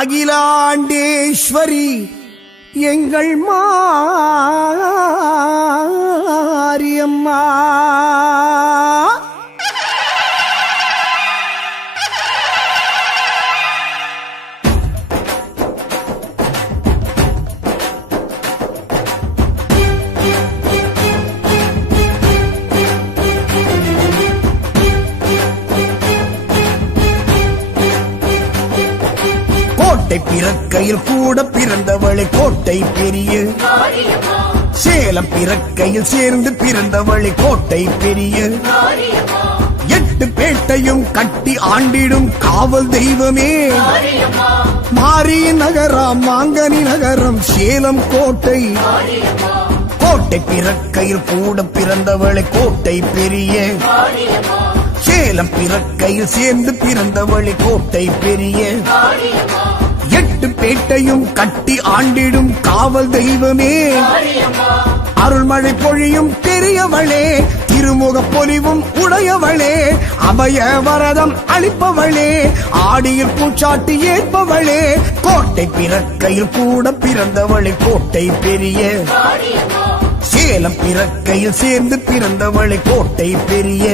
அகிலாண்டேஸ்வரி எங்கள் மாரியம்மா. பிறக்கையில் கூட பிறந்தவளை கோட்டை பெரிய. சேலம் பிறக்கையில் சேர்ந்து பிறந்தவளை கோட்டை பெரிய. எட்டு பேட்டையும் கட்டி ஆண்டிடும் காவல் தெய்வமே. மாரி நகரம் மாங்கனி நகரம் சேலம் கோட்டை. கோட்டை பிறக்கையில் கூட பிறந்தவளை கோட்டை பெரிய. சேலம் பிறக்கையில் சேர்ந்து பிறந்தவளை கோட்டை பெரிய. எட்டு பேட்டையும் கட்டி ஆண்டிடும் காவல் தெய்வமே. அருள்மழை பொழியும் பெரியவளே திருமுக பொலிவும் உடையவளே அபய வரதம் அளிப்பவளே ஆடியில் பூச்சாட்டி ஏற்பவளே கோட்டை பிறக்கையில் கூட பிறந்தவளே கோட்டை பெரிய. சேலம் பிறக்கையில் சேர்ந்து பிறந்தவளை கோட்டை பெரிய.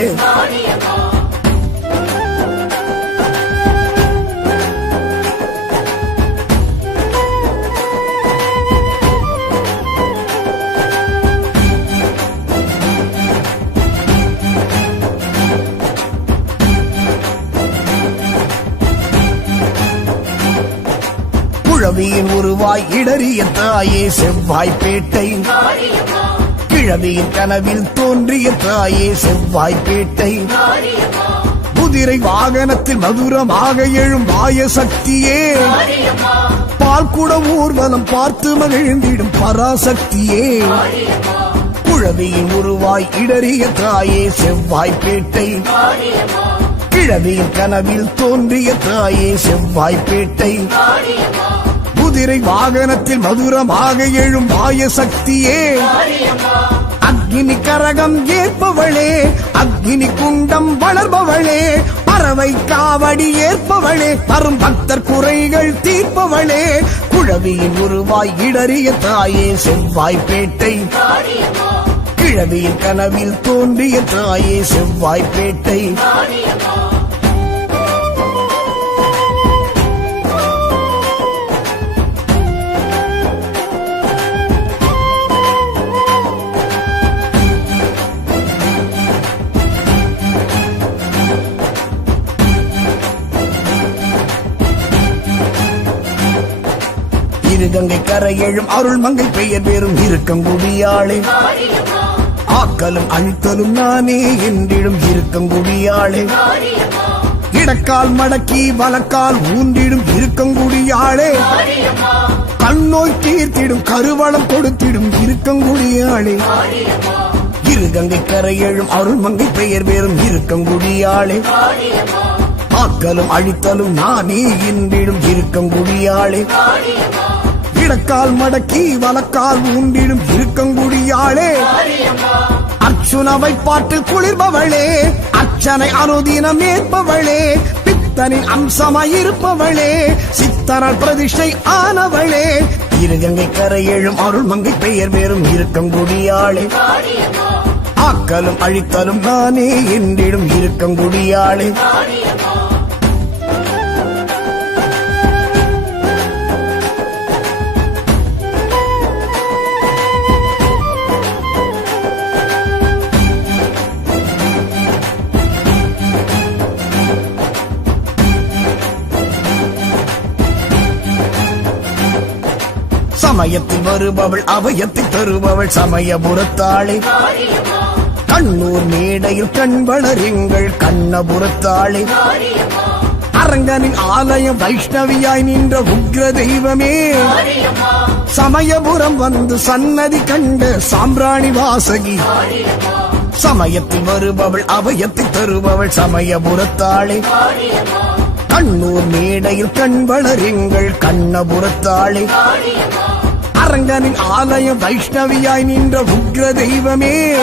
கிழவியின் உருவாய் இடறிய தாயே செவ்வாய்ப்பேட்டை கிழவியின் கனவில் தோன்றிய தாயே செவ்வாய்ப்பேட்டை குதிரை வாகனத்தில் மதுரமாக எழும் வாய சக்தியே. பால்குட ஊர்வலம் பார்த்து மகிழ்ந்திடும் பராசக்தியே. குழவியின் உருவாய் இடறிய தாயே செவ்வாய்ப்பேட்டை கிழவியின் கனவில் தோன்றிய தாயே செவ்வாய்ப்பேட்டை குதிரை வாகனத்தில் மதுரமாக எழும் வாய சக்தியே அக்னி கரகம் ஏற்பவளே அக்னி குண்டம் வளர்பவளே பறவை காவடி ஏற்பவளே வரும் பக்தர் குறைகள் தீர்ப்பவளே. குழவியின் உருவாய் இடறிய தாயே செவ்வாய்ப்பேட்டை கிழவியின் கனவில் தோன்றிய தாயே செவ்வாய்ப்பேட்டை கங்கை கரையெழும் அருள் மங்கை பெயர் பெறும் இருக்கங்குடியாளே ஆக்கலும் அழித்தலும் நானே என்றிடும் இருக்கங்குடியாளே இடக்கால் மடக்கி வலக்கால் ஊன்றிடும் இருக்கங்குடியாளே கண்ணோய் தீர்த்திடும் கருவளம் கொடுத்திடும் இருக்கங்குடியாளே இருகங்கை கரையெழும் அருள் மங்கை பெயர் பெறும் இருக்கங்குடியாளே ஆக்கலும் அழித்தலும் நானே என்றிடும் இருக்கங்குடியாளே இடக்கால் மடக்கி வலக்கால் ஊன்றிடும் இருக்கங்குடியாளே அர்ச்சுனவை பாட்டு குளிர்பவளே அர்ச்சனை அனுதினம் ஏற்பவளே பித்தனின் அம்சமாய் இருப்பவளே சித்தரால் பிரதிஷ்டை ஆனவளே. இருகங்கை கரையெழும் அருள் மங்கை பெயர் வேறும் இருக்கங்குடியாளே ஆக்கலும் அழித்தலும் நானே என்றிடும் இருக்கங்குடியாளே சமயத்தில் வருபவள் அபயத்தில் தருபவள் சமயபுரத்தாளே. கண்ணூர் மேடையில் கண் வளருங்கள் கண்ணபுரத்தாளே. அரங்கனின் ஆலயம் வைஷ்ணவியாய் நின்ற உக்ர தெய்வமே சமயபுரம் வந்து சன்னதி கண்ட சாம்பிராணி வாசகி. சமயத்தில் வருபவள் அபயத்தில் தருபவள் சமயபுரத்தாளே. கண்ணூர் மேடையில் கண் வளருங்கள் கண்ணபுரத்தாளே. அரங்கனின் ஆலயம் வைஷ்ணவியாய் நின்ற உக்ர தெய்வமே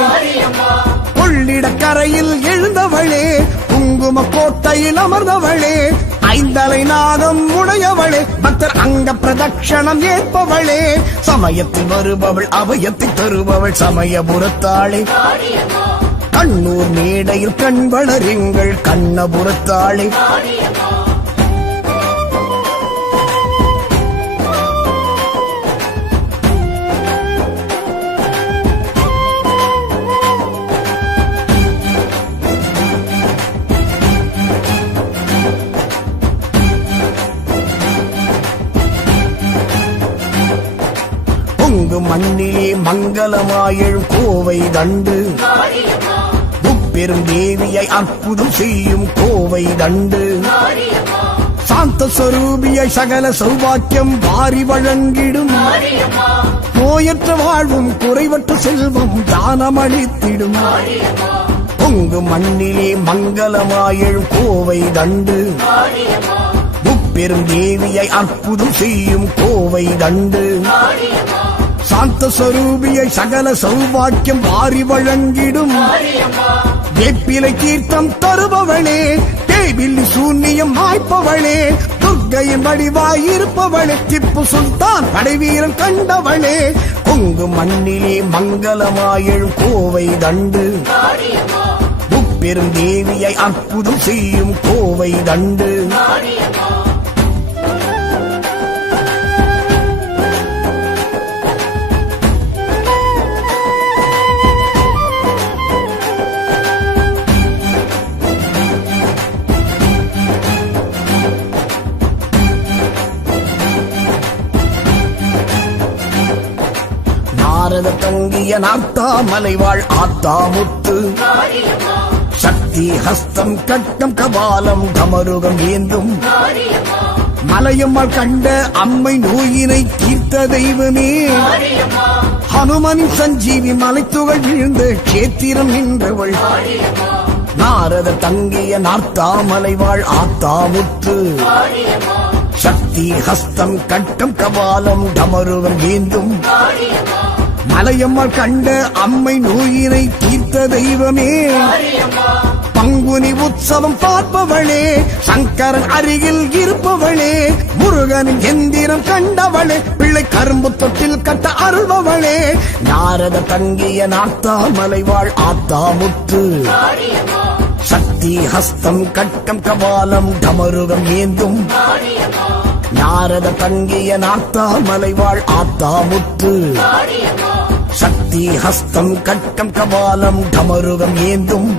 கொள்ளிட கரையில் எழுந்தவளே குங்கும கோட்டையில் அமர்ந்தவளே ஐந்தலை நாகம் உடையவளே பக்தர் அங்க பிரதட்சணம் ஏற்பவளே. சமயத்தில் வருபவள் அவயத்தை தருபவள் சமயபுரத்தாளே. கண்ணூர் மேடையில் கண் வளருங்கள் கண்ணபுரத்தாளே. மங்களமாயழும் கோவை தண்டு. முப்பெரும் தேவியை அற்புதம் செய்யும் கோவை தண்டு. சாந்த சொரூபியை சகல சௌபாக்கியம் வாரி வழங்கிடும். நோயற்ற வாழ்வும் குறைவற்ற செல்வம் தானமளித்திடும். பொங்கு மண்ணிலே மங்களமாயழும் கோவை தண்டு. முப்பெரும் தேவியை அற்புதம் செய்யும் கோவை தண்டு. சாந்த சொரூபியை சகல சௌபாக்கியம் வாரி வழங்கிடும். வேப்பிலை தீர்த்தம் தருபவளே தேவில்லி சூன்யம் மாய்ப்பவளே துர்க்கையின் வடிவாயிருப்பவளே திப்பு சுல்தான் படைவீரன் கண்டவளே கொங்கு மண்ணிலே மங்களமாயழும் கோவை தண்டு. முப்பெரும் தேவியை அற்புதம் செய்யும் கோவை தண்டு. நாரத தங்கிய நாத்தா மலைவாழ் ஆத்தா முத்து. சக்தி ஹஸ்தம் கட்டம் கபாலம் கமருகம் ஏந்தும். மலையம்மாள் கண்ட அம்மை நோயினை தீர்த்த தெய்வமே. ஹனுமனின் சஞ்சீவி மலைத்துகள் விழுந்த கேத்திரம் நின்றவள். நாரத தங்கிய நார்த்தாமலை மலைவாழ் ஆத்தா முத்து. சக்தி ஹஸ்தம் கட்டம் கபாலம் டமருவன் ஏந்தும். மலையம்மாள் கண்ட அம்மை நோயினை தீர்த்த தெய்வமே. பங்குனி உற்சவம் பார்ப்பவளே சங்கரன் அருகில் இருப்பவளே முருகனின் எந்திரம் கண்டவளே பிள்ளை கரும்பு தொட்டில் கட்ட அருள்பவளே. நாரத தங்கிய நாத்தா மலைவாழ் ஆத்தா முத்து சக்தி ஹஸ்தம் கட்டம் கபாலம் டமருகம் ஏந்தும். நாரத தங்கிய நாத்தா மலைவாழ் ஆத்தா முத்து சக்தி ஹஸ்தம் கட்கம் கபாலம் கமருகம் ஏந்தும்.